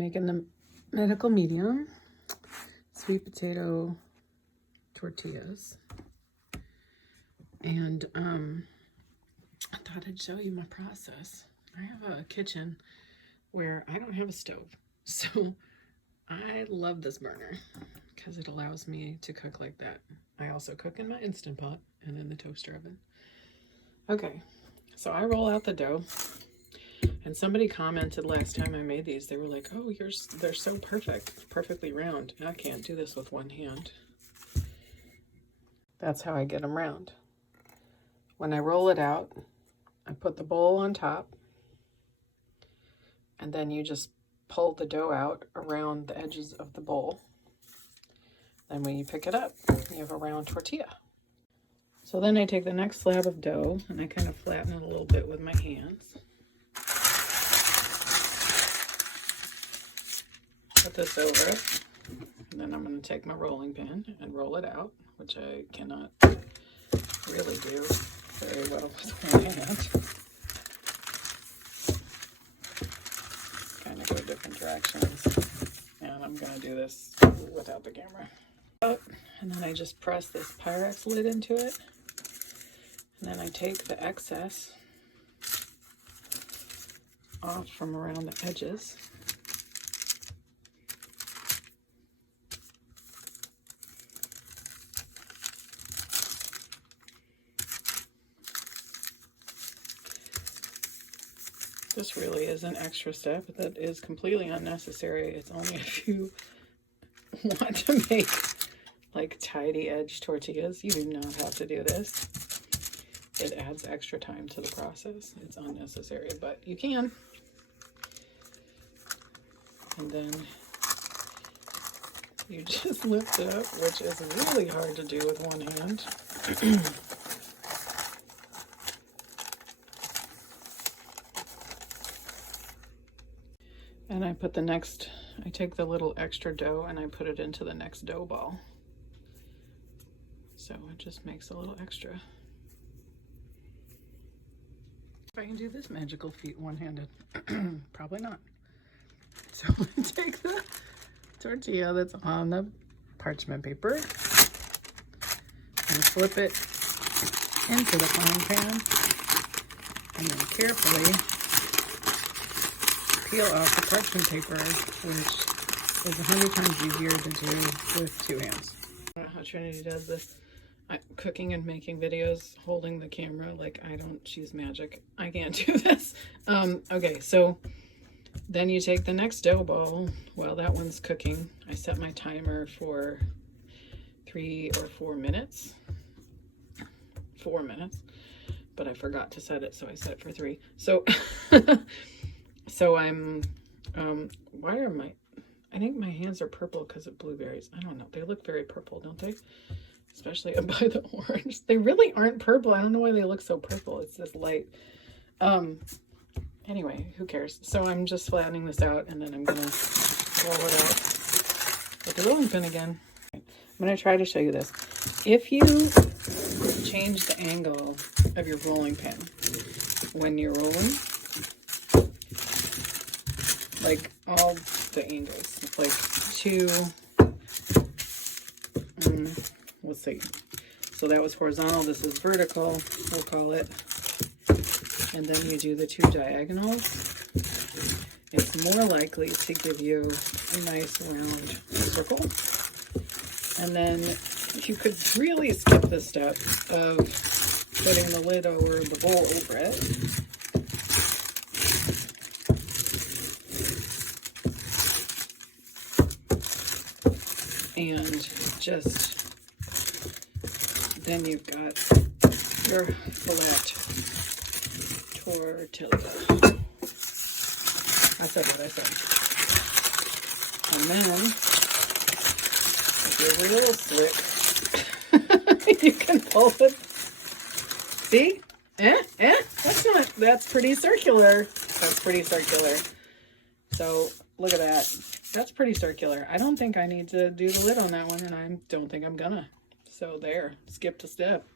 making the medical medium sweet potato tortillas. And I thought I'd show you my process. I have a kitchen where I don't have a stove. So I love this burner because it allows me to cook like that. I also cook in my Instant Pot and in the toaster oven. Okay, so I roll out the dough. And somebody commented last time I made these, they were like, oh, they're so perfect, perfectly round. I can't do this with one hand. That's how I get them round. When I roll it out, I put the bowl on top, and then you just pull the dough out around the edges of the bowl. Then when you pick it up, you have a round tortilla. So then I take the next slab of dough, and I kind of flatten it a little bit with my hands. Put this over it, and then I'm going to take my rolling pin and roll it out, which I cannot really do very well with one hand. Kind of go different directions, and I'm going to do this without the camera. And then I just press this Pyrex lid into it, and then I take the excess off from around the edges. This really is an extra step that is completely unnecessary. It's only if you want to make like tidy edge tortillas. You do not have to do this. It adds extra time to the process. It's unnecessary, but you can. And then you just lift it up, which is really hard to do with one hand. And I put I take the little extra dough and I put it into the next dough ball. So it just makes a little extra. If I can do this magical feat one-handed, probably not. So I take the tortilla that's on the parchment paper and flip it into the frying pan, and then carefully peel off the parchment paper, which is 100 times easier to do with two hands. I don't know how Trinity does this. Cooking and making videos, holding the camera, like she's magic. I can't do this. Okay, so then you take the next dough ball while that one's cooking. I set my timer for 3 or 4 minutes. 4 minutes, but I forgot to set it, so I set it for 3. So so I'm, I think my hands are purple because of blueberries. I don't know. They look very purple, don't they? Especially by the orange. They really aren't purple. I don't know why they look so purple. It's this light. Anyway, who cares? So I'm just flattening this out, and then I'm going to roll it out with the rolling pin again. I'm going to try to show you this. If you change the angle of your rolling pin when you're rolling, like all the angles, like let's see. So that was horizontal, this is vertical, we'll call it. And then you do the 2 diagonals. It's more likely to give you a nice round circle. And then you could really skip the step of putting the lid over the bowl over it. And just, then you've got your flat tortilla. I said what I said. And then, if you're real slick, you can pull it. See? That's pretty circular. That's pretty circular. So, look at that. That's pretty circular. I don't think I need to do the lid on that one, and I don't think I'm gonna. So there, skipped a step.